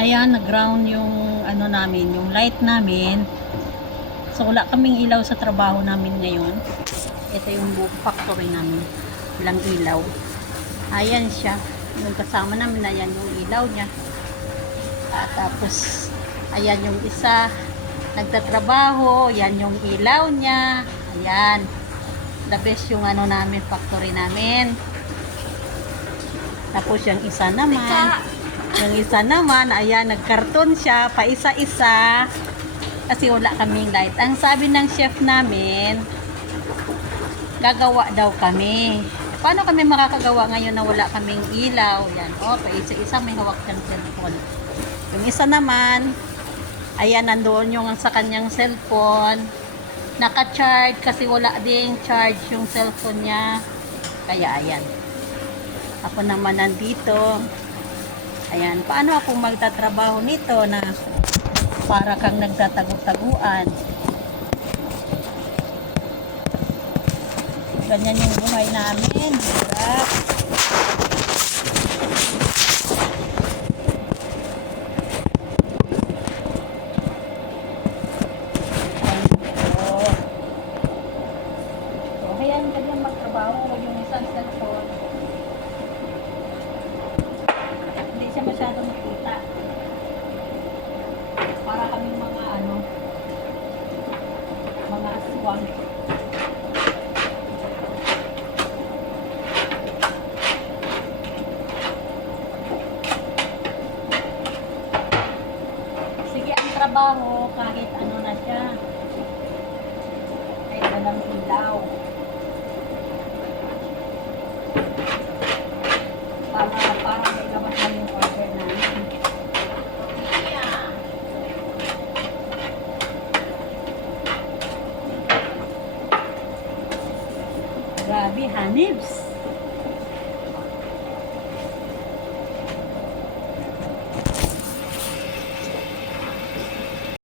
Ayan, nag-ground yung ano namin, yung light namin. So wala kaming ilaw sa trabaho namin ngayon. Ito yung buong factory namin. Walang ilaw. Ayan siya. Yung kasama namin, ayan yung ilaw niya. At tapos, ayan yung isa nagtatrabaho. Yan yung ilaw niya. Ayan. The best yung ano namin, factory namin. Tapos yung isa naman. Yung isa naman, ayan, nagkarton siya, pa isa-isa. Kasi wala kaming light. Ang sabi ng chef namin, gagawa daw kami. Paano kami makakagawa ngayon na wala kaming ilaw? Yan, oh, pa isa-isa may hawak ng cellphone. Yung isa naman, ayan, nandoon yung sa kanyang cellphone. Naka-charge kasi wala ding charge yung cellphone niya. Kaya, ayan. Ako naman nandito. Ayan, paano ako magtatrabaho nito na para kang nagtatago-taguan? Ganyan yung buhay namin, hirap. So, ayan, ganyan magtrabaho yung isang cellphone. Hindi siya masyadong makita. Para kaming mga ano, mga aswang. Sige ang trabaho kahit ano na siya. Kahit walang ilaw. Para may labas na yung order namin. Grabe, Hanibs.